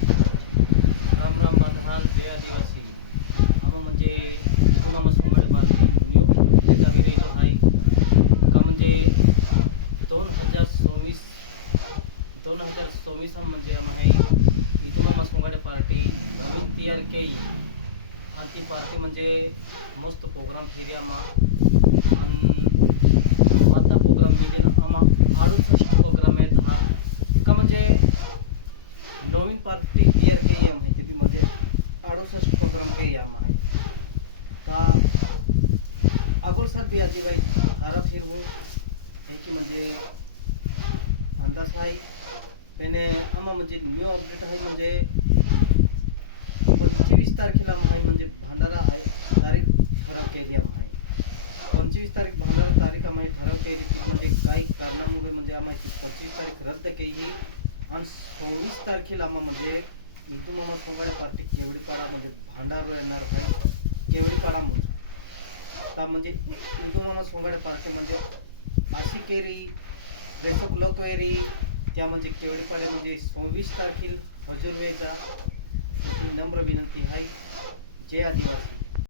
राम राम बांधवाल जय आदिवासी आम्हा म्हणजे पुन्हा सोंगड बांधली न्यू एका विरेलो आहे का म्हणजे 2024 2024 म्हणजे आम्हा इथून सोंगड पार्टी नवीन तयार केली आणि ती पार्टी म्हणजे मस्त प्रोग्राम केली आम्हा आता प्रोग्राम केली आम्हा 68 प्रोग्राम आहेत हा का म्हणजे नवीन पार्टी तयार केली आहे माहिती ती म्हणजे 68 प्रोग्राम केली आम्हा का अगोल सर बियाजी बाई आरा फिरवू ह्याची म्हणजे अंदाज आहे त्याने आम्हा म्हणजे न्यू अपडेट आहे म्हणजे 25 तारखेला आहे म्हणजे भंडारा आहे तारीख ठराव केली आहे 25 तारीख भंडारा तारीख आम्ही ठराव केली ती म्हणजे काही कारणामुळे म्हणजे आम्ही 25 तारीख रद्द केली आणि 26 तारखेला आम्हा म्हणजे इथून मामा सोंगाडे पार्टी केवडीपाडा म्हणजे भांडार येणार आहे केवडीपाडा म्हणजे इथून मामा सोंगाडे पार्टी म्हणजे अशी केरी रेसक लोकवेरी त्या म्हणजे केवडीपाडे म्हणजे 26 तारखेला हजर व्हायचा नम्र विनंती आहे जय आदिवासी.